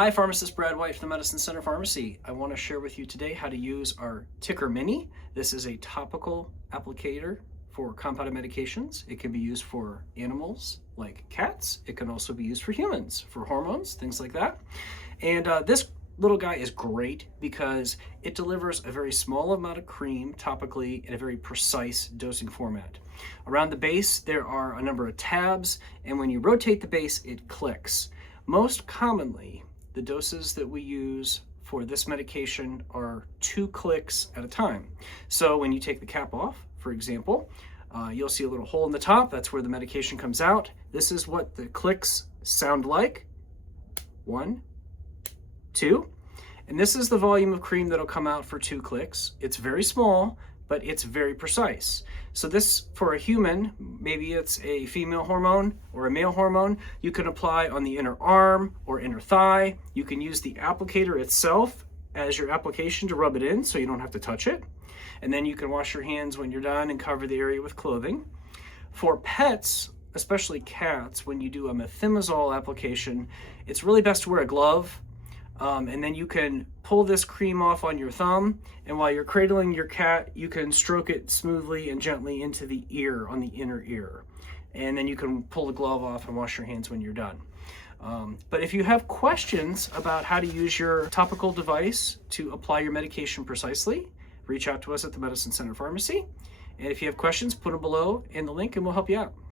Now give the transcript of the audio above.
Hi, Pharmacist Brad White from the Medicine Center Pharmacy. I want to share with you today how to use our Ticker Mini. This is a topical applicator for compounded medications. It can be used for animals like cats. It can also be used for humans, for hormones, things like that. And this little guy is great because it delivers a very small amount of cream topically in a very precise dosing format. Around the base, there are a number of tabs, and when you rotate the base, it clicks. Most commonly, the doses that we use for this medication are 2 clicks at a time. So when you take the cap off, for example, you'll see a little hole in the top. That's where the medication comes out. This is what the clicks sound like. 1, 2. And this is the volume of cream that'll come out for 2 clicks. It's very small, but it's very precise. So this, for a human, maybe it's a female hormone or a male hormone, you can apply on the inner arm or inner thigh. You can use the applicator itself as your application to rub it in so you don't have to touch it. And then you can wash your hands when you're done and cover the area with clothing. For pets, especially cats, when you do a methimazole application, it's really best to wear a glove. And then you can pull this cream off on your thumb, and while you're cradling your cat, you can stroke it smoothly and gently into the ear, on the inner ear. And then you can pull the glove off and wash your hands when you're done. But if you have questions about how to use your topical device to apply your medication precisely, reach out to us at the Medicine Center Pharmacy. And if you have questions, put them below in the link and we'll help you out.